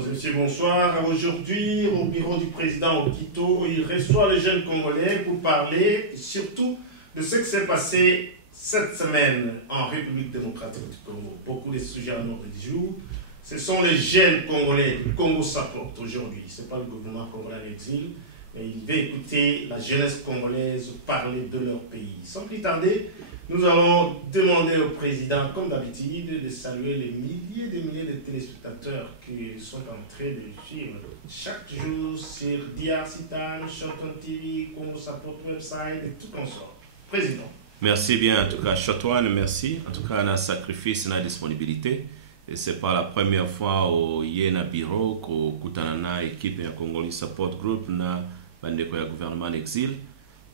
Mesdames et messieurs, bonsoir. Aujourd'hui, au bureau du président Okito, il reçoit les jeunes Congolais pour parler surtout de ce qui s'est passé cette semaine en République démocratique du Congo. Beaucoup de sujets à l'ordre du jour. Ce sont les jeunes Congolais du Congo s'apportent aujourd'hui. Ce n'est pas le gouvernement congolais en exil, mais il va écouter la jeunesse congolaise parler de leur pays. Sans plus tarder, nous allons demander au président, comme d'habitude, de saluer les milliers de téléspectateurs qui sont en train de suivre chaque jour sur DRC Time, Shotone TV, Congo Support Website et tout consort. Président. Merci bien, en tout cas, Shotone, merci. En tout cas, on a un sacrifice, on a disponibilité. Et ce n'est pas la première fois où il y a un bureau, qu'on a une équipe de Congolese Support Group, na bandeko ya gouvernement en exil.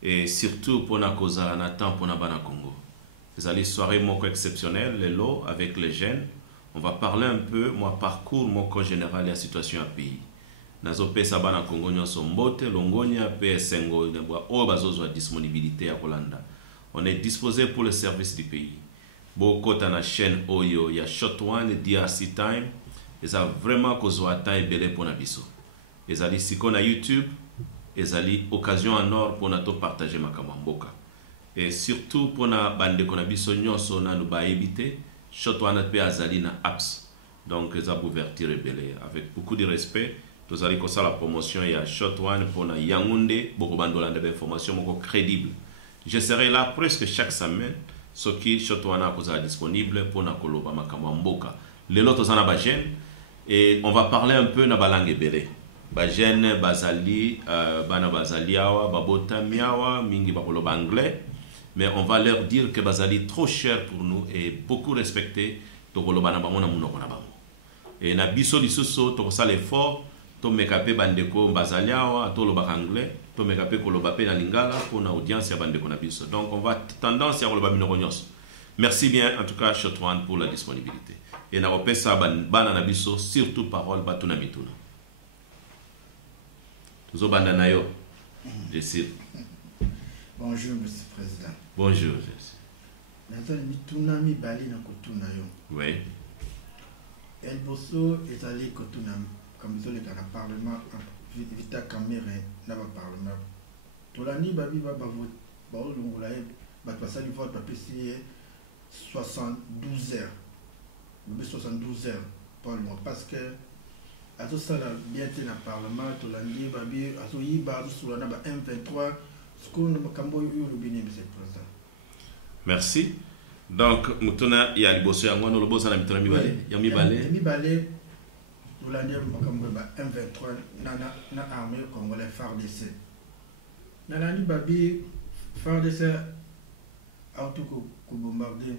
Et surtout, pour la cause, on attend pour la Congo. Vous allez soirée exceptionnelle, les lots avec les jeunes. On va parler un peu, moi, parcours, mon co général de la situation à pays. Nazo pesa bana Congo nyonso mbote, longonia, PSNGO, obazozo disponibilité à Kolanda. On est disposé pour le service du pays. Beaucoup dans la chaîne Oyo, il y a Shotone, DRC Time. Ils ont vraiment causé un temps et belé pour Nabiso. Ils ont dit si on a YouTube, ils ont dit occasion en or pour nous partager ma kamamboka. Et surtout pour na bande qu'on a biso nyonso na nous ba éviter Shotone pe azali na apps. Donc ils ont ouverture et belé avec beaucoup de respect. Nous allons comme ça la promotion il y a Shotone pour na Yaoundé, beaucoup bandolande d'informations beaucoup crédibles. Je serai là presque chaque semaine. Ce qui Shotone est disponible pour na koloba makamamboka. Les autres sont na et on va parler un peu na balangue belé. Bajene bazali bana bazaliawa babota miawa mingi bakoloba anglais. Mais on va leur dire que bazali trop cher pour nous et beaucoup respecté to koloba na bango na munoko na bango. Et na biso lisuso to ça l'effort to mekape bandeko bazaliawa to loba anglais to mekape koloba pe na lingala pour na audience ya bandeko na biso. Donc on va tendance à koloba minoko nyonso. Merci bien en tout cas Shotone pour la disponibilité. Et na repesa bana na biso surtout parole batuna mituna. Tuzo banda na yo. Jesir. Bonjour Monsieur le Président. Bonjour Jesir. Nathan mituna mi bali na kotuna yo. Oui. El bosso est allé kotuna comme ils ont le parlement vita caméra na ba parlement. Tolani babi ba vote ba longola ba passer vote ba PC 72 heures. 72 heures pour le mois parce que à tout ça bien dans le parlement tolani babi aso yiba sur na ba M23 ce qu'on kambo yo le bénin Monsieur le Président. Merci. Donc mutuna ya liboso ya ngwana lobosa na mituna mibale ya mibale mibale tolani makambo ba M23 na armée congolais FARDC. Nalani babi FARDC auto ko bombarder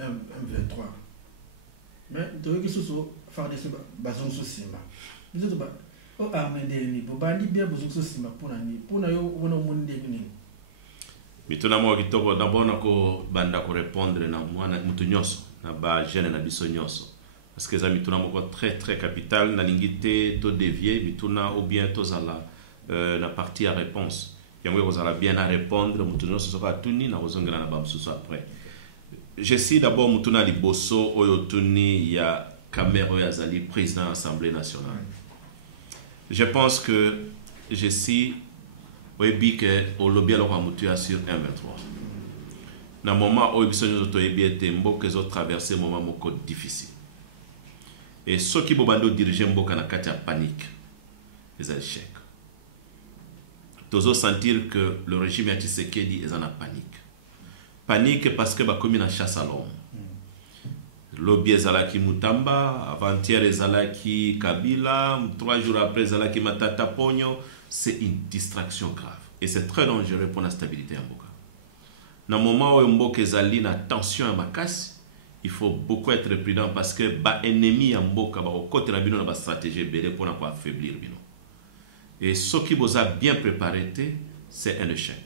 M23. Mais de que ce soit FARDC bazon so simba. Biso ba o armée ndeni bo bandi bien bazon so simba pour na yo wona monde ndeni. mituna mo kitoko d'abord ko banda ko répondre na mwana mutu nyonso na ba jeune na biso nyonso parce que ça mituna mo très très capital na lingité to dévier mituna ou bien to zala na partie à réponse yango ko zala bien à répondre mutu nyonso so ka tuni na kozongela na bamsusu après. Je suis d'abord mutuna liboso oyo tuni ya Camero Yazali président de l'Assemblée nationale. Je pense que je suis oui que au lobby alors on mutu sur 1-23. Dans le moment où ils sont auto bien tembo que ils ont traversé un moment moko difficile. Et ceux qui bobando diriger mboka na kati ya panique. Les échecs. Tous sentir que le régime ya Tshisekedi est en panique. Panique parce que ba komi na chasse à l'homme. Lobby ezalaki Mutamba, avant-hier ezalaki Kabila, 3 jours après ezalaki Matata Ponyo, c'est une distraction grave et c'est très dangereux pour la stabilité en Mboka. Dans le moment où Mboka ezali na tension en makasi, il faut beaucoup être prudent parce que ba ennemi en Mboka ba côté na bino na ba stratégie belé pour na ko affaiblir bino. Et ce qui vous a bien préparé, c'est un échec.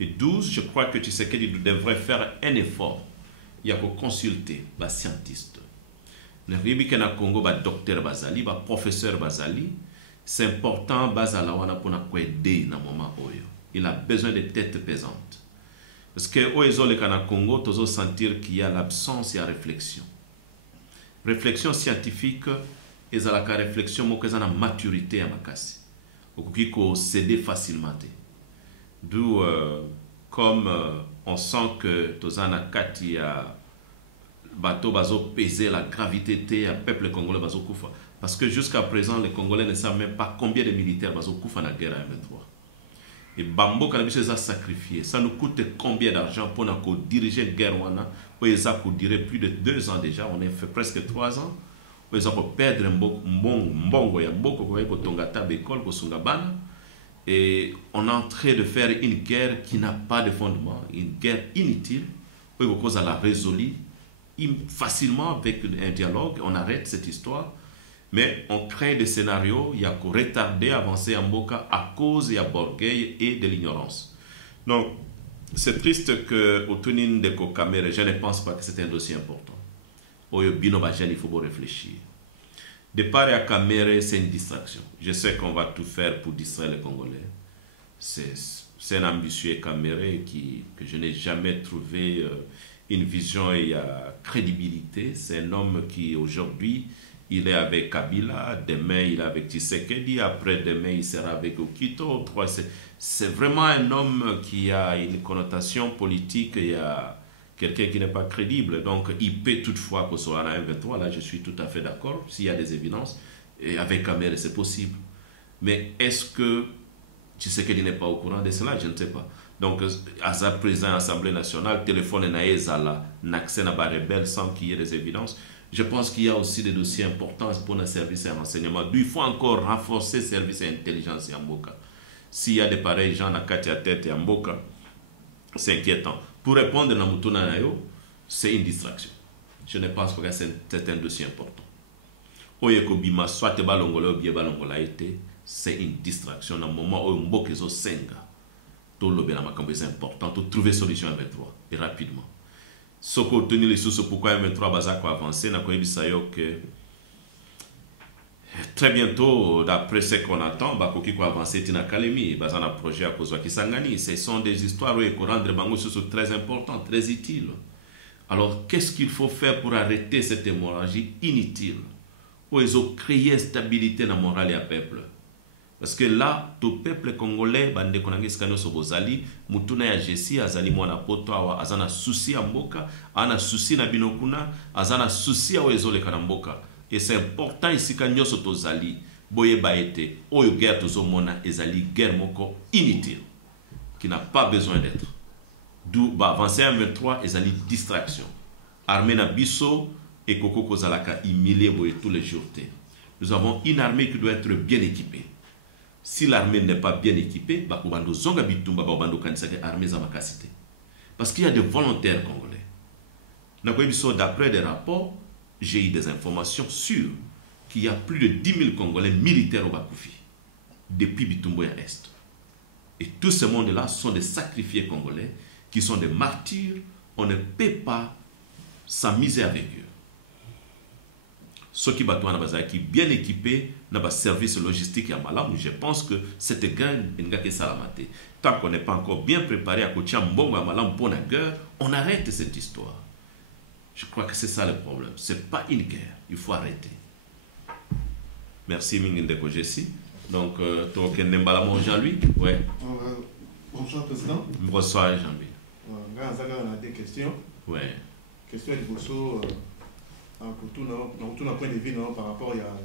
Et 12, je crois que Tshisekedi devrait faire un effort. Il y a qu'à consulter les scientistes. Le Ribike na Congo, le docteur Bazali, le professeur Bazali, c'est important Bazalawana pour nous aider dans le moment où il a besoin de têtes pesantes. Parce que au Congo, tu dois sentir qu'il y a l'absence de réflexion. Réflexion scientifique ezalaka réflexion moko eza na maturité ya makasi okoki céder facilement te. D'où comme on sent que toza na kati ya bato bazo peser la gravité te ya peuple congolais bazo kufa, parce que jusqu'à présent les Congolais ne savent même pas combien de militaires bazo kufa na guerre à M23. Et Bambo Kanabis les a sacrifiés. Ça nous coûte combien d'argent pour nous diriger une guerre wana? Pour les a duré plus de 2 ans déjà. On a fait presque 3 ans. Pour les a perdre mbongo ya mboko ko tongata bekol ko sungabana. Et on est en train de faire une guerre qui n'a pas de fondement, une guerre inutile. Pour cause à la résoudre facilement avec un dialogue. On arrête cette histoire. Mais on crée des scénarios, il y a qu'à retarder, avancer en Mboka à cause de l'orgueil et de l'ignorance. Donc, c'est triste que au Tunin de Kokamere, je ne pense pas que c'est un dossier important. Au Bino Bajan, il faut réfléchir. Départ à Kamere, c'est une distraction. Je sais qu'on va tout faire pour distraire les Congolais. C'est un ambitieux Kamere que je n'ai jamais trouvé une vision et crédibilité. C'est un homme qui aujourd'hui il est avec Kabila, demain il est avec Tshisekedi, après-demain il sera avec Okito. C'est vraiment un homme qui a une connotation politique, il y a quelqu'un qui n'est pas crédible. Donc il peut toutefois que ce soit à M23, là je suis tout à fait d'accord, s'il y a des évidences, et avec Kamere c'est possible. Mais est-ce que Tshisekedi n'est pas au courant de cela? Je ne sais pas. Donc, à sa président à l'Assemblée nationale, téléphone Naezala, n'accès à la rebelle sans qu'il y ait des évidences. Je pense qu'il y a aussi des dossiers importants pour nos services et renseignements. Il faut encore renforcer les services et intelligence en Mboka. S'il y a des pareils gens à Katia tête et en Mboka, c'est inquiétant. Pour répondre à Mutuna Nayo, c'est une distraction. Je ne pense pas que c'est un dossier important. Oyekobima, soit Balongola ou bien Balongola été, c'est une distraction. Dans le moment où Mboka est au Senga, tout le bien c'est important, de trouver solution avec toi et rapidement. Ce qu'on obtenu les sources pourquoi M23 Bazako avancé, n'a pas que très bientôt, d'après ce qu'on attend, Bakoki ko avancer Tina Kalemi, Bazana projet à cause de Kisangani. Ce sont des histoires où il faut rendre Bango très important, très utile. Alors, qu'est-ce qu'il faut faire pour arrêter cette hémorragie inutile? Où ils ont créé stabilité dans le moral et le peuple. Parce que là, tout peuple congolais, bande konangi skano sobozali, mutuna ya jesi, azali mwana poto awa, azana souci à mboka, ana souci na binokuna, azana souci à oezole kanamboka. Et c'est important ici quand nous sommes tozali, boye baete, oyo guerre tozo mona, ezali guerre moko inutile, qui n'a pas besoin d'être. D'où, bah, avancer en 23, ezali distraction. Armée na biso, et koko kozalaka humilié boye tous les jours. Nous avons une armée qui doit être bien équipée. Si l'armée n'est pas bien équipée, parce qu'il y a des volontaires congolais. D'après des rapports, j'ai eu des informations sûres qu'il y a plus de 10 000 Congolais militaires au Bakoufi, depuis Bitumboya Est. Et tous ces mondes-là sont des sacrifiés congolais, qui sont des martyrs. On ne peut pas s'amuser avec eux. Ceux qui sont bien équipés dans le service logistique à Malam, je pense que cette guerre est salamate. Tant qu'on n'est pas encore bien préparé à Kotia Mbongo à Malam pour la guerre, on arrête cette histoire. Je crois que c'est ça le problème. Ce n'est pas une guerre. Il faut arrêter. Merci Mingindeko Jessi. Donc, tu as Jean-Louis? Oui. Bonjour Président. Bonsoir Jean-Louis. On a des questions. Oui. Question de Bosso. Pour tout notre point de vue par rapport à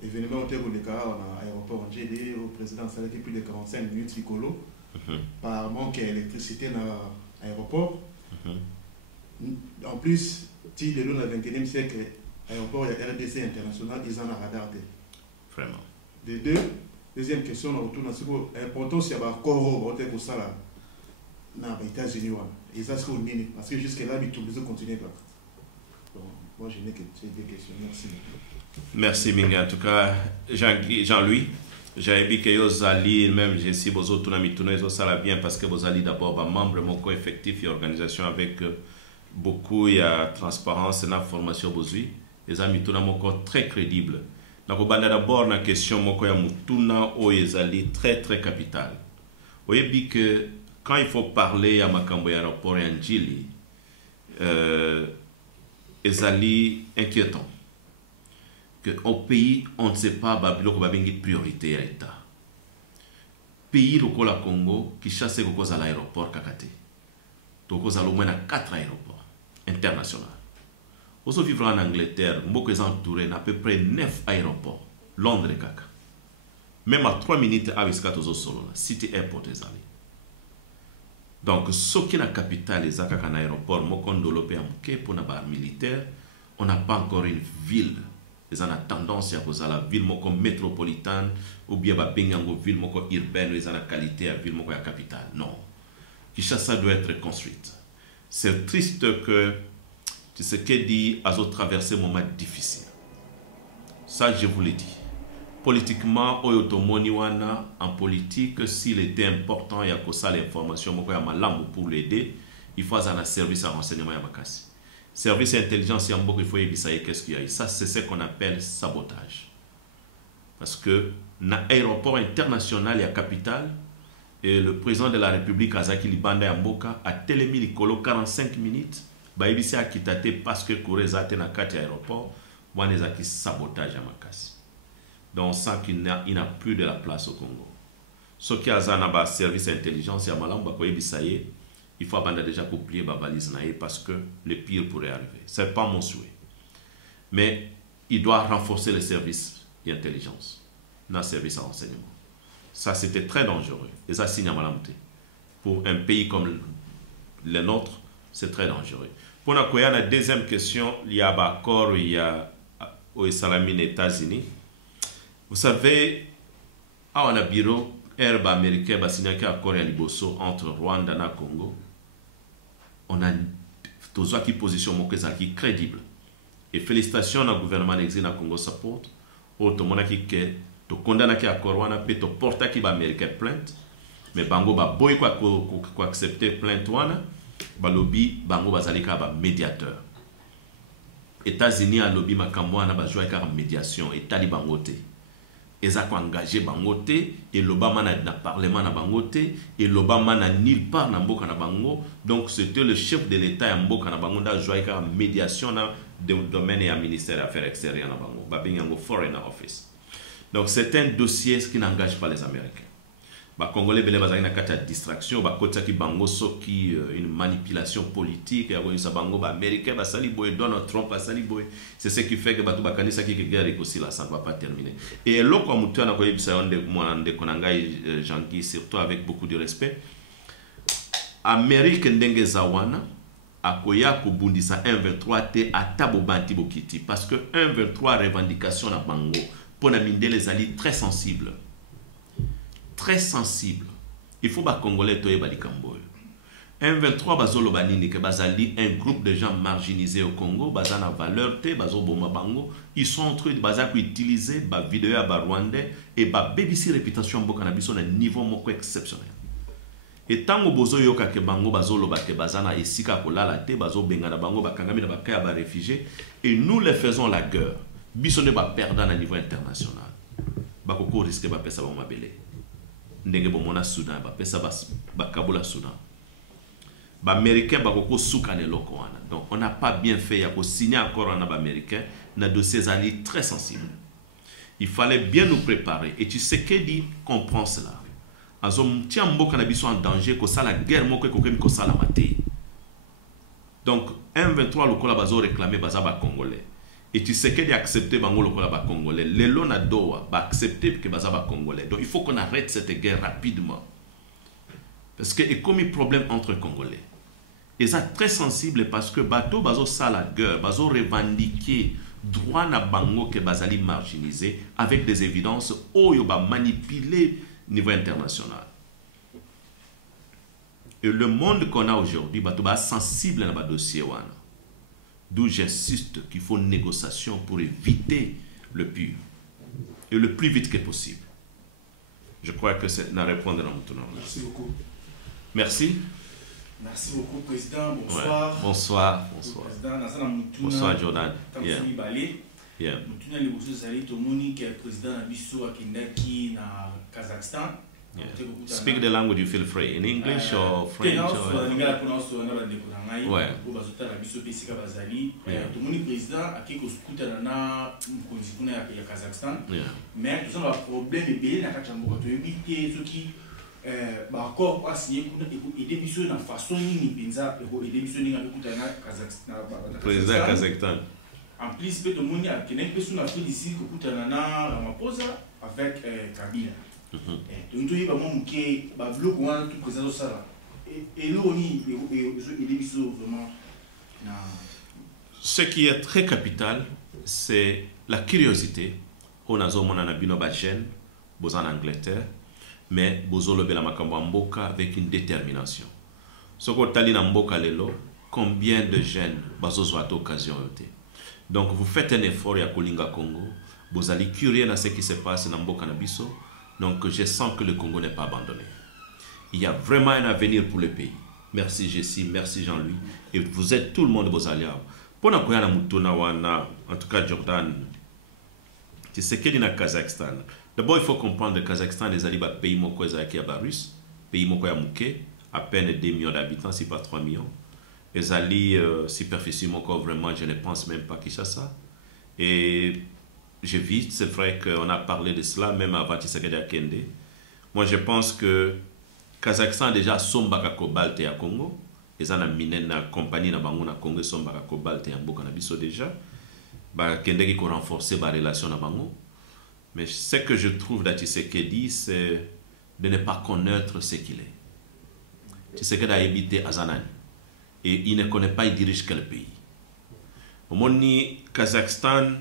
l'événement au l'aéroport en GD, au président Salaki plus de 45 minutes Nicolo, par manque d'électricité dans l'aéroport. En plus, si le long du 21e siècle, l'aéroport RDC international, ils en ont radar. Vraiment. De deux, deuxième question, on retourne à ce que l'important c'est d'avoir corps pour ça là, dans les États-Unis. Et ça c'est au mini, parce que jusque-là, ils sont obligés de continuer. Moi, je n'ai que des questions. Merci. Merci, Minga. En tout cas, Jean-Louis, j'ai dit que vous allez, même si vous autres, ça va bien parce que vous allez d'abord membre de mon co-effectif et organisation avec beaucoup de transparence et d'information. Les amis, tout le très crédible. Donc, d'abord, la question, est très, très capitale. Vous voyez que quand il faut parler à Makambo aéroport et Anjili, ezali inquiétant. qu'au pays, on ne sait pas une priorité à l'État. Pays le Congo qui chasse à l'aéroport Kakate. Donc, vous avez au moins 4 aéroports internationaux. Vous vivre en Angleterre, vous êtes entouré d'à peu près 9 aéroports. Londres et Kaka. Même à 3 minutes à Wiskato solo, City Airport est allé. Donc, ce qui est la capitale, les un aéroport, pour la barre militaire, on n'a pas encore une ville. Ils ont tendance à cause la ville métropolitaine ou bien une ville urbaine, ils ont la qualité à ville la capitale. Non. Kinshasa doit être construite. C'est triste que tu sais que dit à traverser un moment difficile. Ça, je vous l'ai dit. Politiquement, en politique, s'il était important, il y a que ça l'information pour l'aider, il faut un service à renseignement. Service d'intelligence, il faut éviter qu'est-ce qu'il y a. Ça, c'est ce qu'on appelle sabotage. Parce que dans l'aéroport international et à capitale, et le président de la République, Azaki Libanda Yamboka, a télémis les 45 minutes, il a quitté parce que Koureza était dans l'aéroport, il a qui sabotage à Makassi. Donc on sent qu'il n'a plus de la place au Congo. Ce qui a un service d'intelligence, il faut abandonner déjà pour plier la valise parce que le pire pourrait arriver. Ce n'est pas mon souhait. Mais il doit renforcer le service d'intelligence, le service de renseignement. Ça, c'était très dangereux. Et ça signe à Malamté. Pour un pays comme le nôtre, c'est très dangereux. Pour la deuxième question, il y a un accord aux États-Unis. Vous savez, à un bureau, herbe américain va signer un accord à Liboso entre Rwanda et Congo. On a tous qui position qui crédible. Et félicitations au gouvernement d'exil au Congo support. Au tout le monde qui to condamna ki accord wana pe to porta ki ba américain plainte mais bango ba boy ko accepter plainte wana ba lobby bango bazali ka ba médiateur. États-Unis a lobby makambo wana ba jouer ka médiation et tali bango te. Eza ko engagé bango te et l'Obama na parlement na bango te et l'Obama na nulle part na mboka na bango. Donc c'était le chef de l'État ya mboka na bango da jouer ka médiation na domaine ya ministère des affaires extérieures na bango ba bingango foreign office. Donc c'est un dossier qui n'engage pas les Américains. Les Congolais ont une distraction, une manipulation politique, les Américains, Donald Trump, c'est ce qui fait que la guerre aussi là, ça ne va pas terminer. Et là, comme Jean-Guy, surtout avec beaucoup de respect, Amérique ndenge zawana akoya kubundisa 1-23 te atabo banti bokiti parce que 1-23 revendication na bango. Pour les alliés très sensibles. Très sensibles. Il faut que les Congolais soient les Cambodge. 1-23 bazolo banini que bazali un groupe de gens marginalisés au Congo, bazana valeur te bazo boma bango, ils sont en train de bazako utiliser ba vidéo à ba rwandais et ba BBC réputation boka na biso na niveau moko exceptionnel. Et tant que bozo yoka ke bango bazolo ba ke bazana esika ko lala te bazo benga na bango bakangami na bakaya ba réfugiés et nous les faisons la guerre. Bisonne va perdre à niveau international. Bakoko risque de perdre sa mabele. Ndenge bomona Soudan ba pesa ba Kabola Soudan. Ba américain bakoko soukane loko wana. Donc on n'a pas bien fait ya ko signer encore un américain na dossiers alliés très sensibles. Il fallait bien nous préparer et tu sais que dit comprend cela. Azom tia mboka na biso en danger ko ça la guerre moko ko kem ko ça la maté. Donc 1-23 le kola bazo réclamer bazaba congolais. Et tu sais qu'il a accepté bango le Congolais. Les lona doa va accepter que bazaba congolais. Donc il faut qu'on arrête cette guerre rapidement. Parce que il y a comme un problème entre Congolais. Et ça très sensible parce que bateau bazo ça la guerre, bazo revendiquer droit na bango que bazali marginalisé avec des évidences où il va manipuler niveau international. Et le monde qu'on a aujourd'hui, bateau ba sensible na ba dossier wana. D'où j'insiste qu'il faut une négociation pour éviter le pire. Et le plus vite que possible. Je crois que c'est la réponse de notre nom. Merci beaucoup. Merci. Merci beaucoup, Président. Bonsoir. Ouais. Bonsoir. Bonsoir. Bonsoir, Jordan. Yeah. Yeah. Le président Nabiso Akindaki na Kazakhstan. Speak the language you feel free. In English or French? Ouais. Mais tout ça, le problème est bien, d'accord, la façon président Kazakhstan. En plus, tout le monde a fait ici que Ramaphosa avec Kabila. Donc, il y a un bloc tout président de ça. Et là, on est vraiment. Ce qui est très capital, c'est la curiosité. On a un bino bachen, en Angleterre, mais bozolo bela makambo mboka avec une détermination. Ce qu'on tali na mboka lelo, combien de jeunes bazozo à occasion yote. Donc vous faites un effort à Kolinga Congo, vous allez curieux dans ce qui se passe dans mboka na biso. Donc je sens que le Congo n'est pas abandonné. Il y a vraiment un avenir pour le pays. Merci Jessie, merci Jean-Louis. Et vous êtes tout le monde vos alliés. Pour nous, en tout cas Jordan, c'est ce qu'il y a au Kazakhstan. D'abord, il faut comprendre que le Kazakhstan est un pays qui est russe, pays qui est à peine 2 millions d'habitants, si pas 3 millions. Les alliés, superficiellement, vraiment, je ne pense même pas Kinshasa. Et je vis, c'est vrai qu'on a parlé de cela, même avant Tshisekedi Akende. Moi, je pense que Kazakhstan déjà sombaka cobalt et à Congo. Les gens qui ont compagnie na bango na Congo sombaka cobalt et à Mboka na biso déjà. Ba kende qui renforcer la relation na bango. Mais ce que je trouve dans Tshisekedi, c'est de ne pas connaître ce qu'il est. Tshisekedi a habité à Zanani. Et il ne connaît pas, il dirige quel pays. Au Moni, Kazakhstan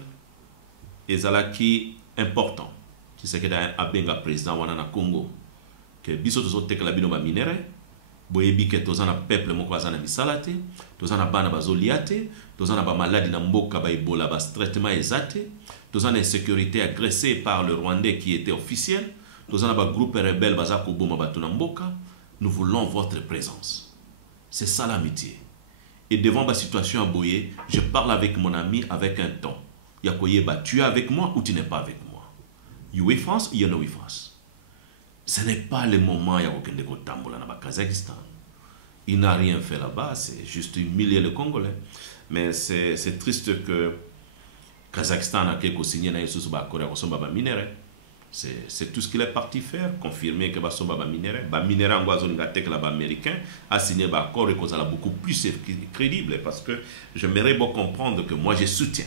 est important. Tshisekedi a benga président wana Congo. Que biso tozo tekala bino ba minere. Boyebi ke tozana peuple moko azana misalate, tozana bana bazoliate, tozana ba maladie na mboka ba Ebola ba traitement ezate, tozana insécurité agressée par le Rwandais qui était officiel, tozana ba groupe rebelle bazako boma batuna mboka. Nous voulons votre présence. C'est ça l'amitié. Et devant ma situation à Boye, je parle avec mon ami avec un ton. Yakoyeba, tu es avec moi ou tu n'es pas avec moi? You are France, you know France. Ce n'est pas le moment où il y a au Kazakhstan. Il n'a rien fait là-bas, c'est juste humilier le Congolais. Mais c'est triste que Kazakhstan a quelque signé dans les minéraux. C'est tout ce qu'il est parti faire, confirmer que les minéraux en Guazon américain a signé un accord et qu'on a beaucoup plus crédible. Parce que j'aimerais bien comprendre que moi je soutiens.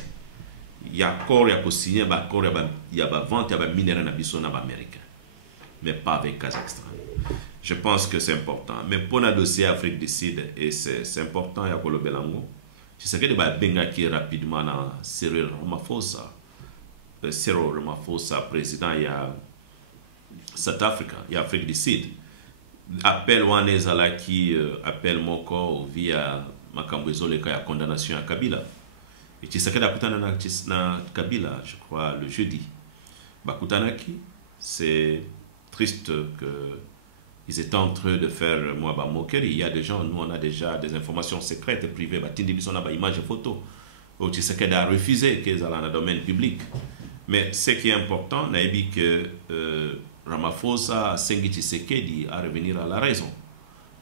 Il y a accord, il y a signé un accord, il y a vente, il y a minéraux américain. Mais pas avec Kazakhstan. Je pense que c'est important. Mais pour le dossier Afrique du Sud, et c'est important, il y a le Belango. Je sais que les Benga qui rapidement dans Cyril Ramaphosa, président, il y a South Africa, il y a Afrique du Sud. Appel Wanezala qui appelle Moko via Makambezo le cas de condamnation à Kabila. Et tu sais que na Kabila, je crois, le jeudi. Bakutanaki, c'est triste qu'ils étaient en train de faire moi moquerie. Il y a des gens, nous on a déjà des informations secrètes et privées, on a des images et photos. Au Tshisekedi a refusé qu'ils soient dans le domaine public. Mais ce qui est important, c'est que Ramaphosa, Sengi Tshisekedi, à revenir à la raison.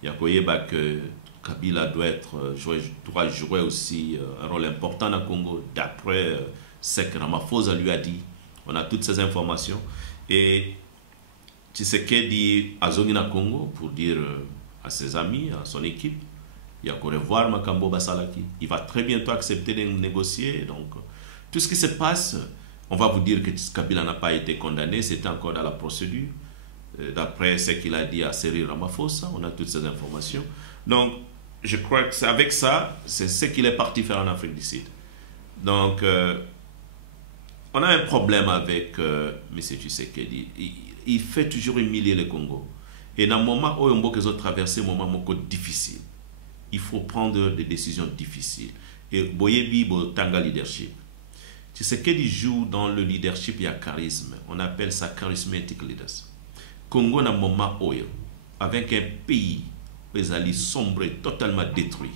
Il y a que Kabila doit jouer aussi un rôle important dans le Congo, d'après ce que Ramaphosa lui a dit. On a toutes ces informations. Et Tshisekedi a zongi na Congo pour dire à ses amis, à son équipe, il y a qu'à revoir Makambo Basalaki. Il va très bientôt accepter de négocier. Donc, tout ce qui se passe, on va vous dire que Kabila n'a pas été condamné, c'était encore dans la procédure. D'après ce qu'il a dit à Cyril Ramaphosa, on a toutes ces informations. Donc, je crois que avec ça, c'est ce qu'il est parti faire en Afrique du Sud. Donc, on a un problème avec M. Tshisekedi. Il fait toujours humilier le Congo. Et dans le moment où on a traversé un moment difficile, il faut prendre des décisions difficiles. Et Boyebi, Tanga leadership. Tshisekedi joue dans le leadership, il y a charisme. On appelle ça charismatic leaders. Congo, dans le moment où, avec un pays où les alliés sombres, totalement détruits,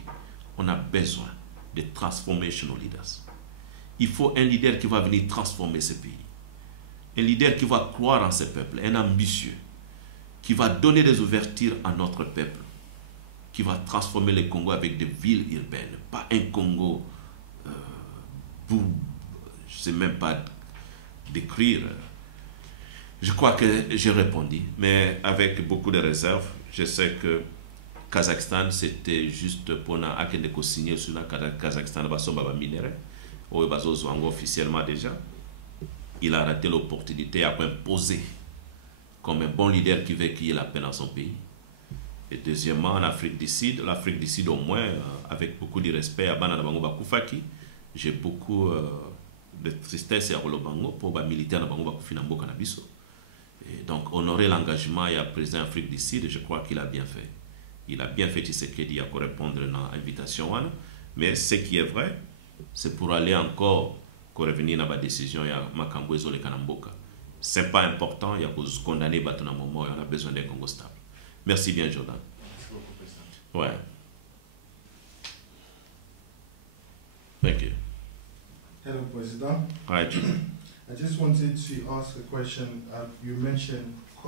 on a besoin de transformational leaders. Il faut un leader qui va venir transformer ce pays. Un leader qui va croire en ce peuple, un ambitieux, qui va donner des ouvertures à notre peuple, qui va transformer le Congo avec des villes urbaines, pas un Congo, je ne sais même pas décrire. Je crois que j'ai répondu, mais avec beaucoup de réserves. Je sais que Kazakhstan, c'était juste pour signer sur le Kazakhstan, officiellement déjà. Il a raté l'opportunité à imposer comme un bon leader qui veut qu'il y ait la paix dans son pays. Et deuxièmement, en Afrique du Sud, l'Afrique du Sud au moins, avec beaucoup de respect à Banana Koufaki, j'ai beaucoup de tristesse à Rolobango pour les militaires de Bango Finambo Canabiso. Donc, honorer l'engagement et à président Afrique du Sud, je crois qu'il a bien fait. Il a bien fait Tshisekedi à répondre à l'invitation. Mais ce qui est vrai, c'est pour aller encore revenir à la décision de Makambo et Kanamboka. Ce n'est pas important, il y a que condamner à un moment et on a besoin d'un Congo stable. Merci bien, Jordan. Merci beaucoup, Président. Ouais. Thank you. Hello, President. Right. I just wanted to ask a question. You mentioned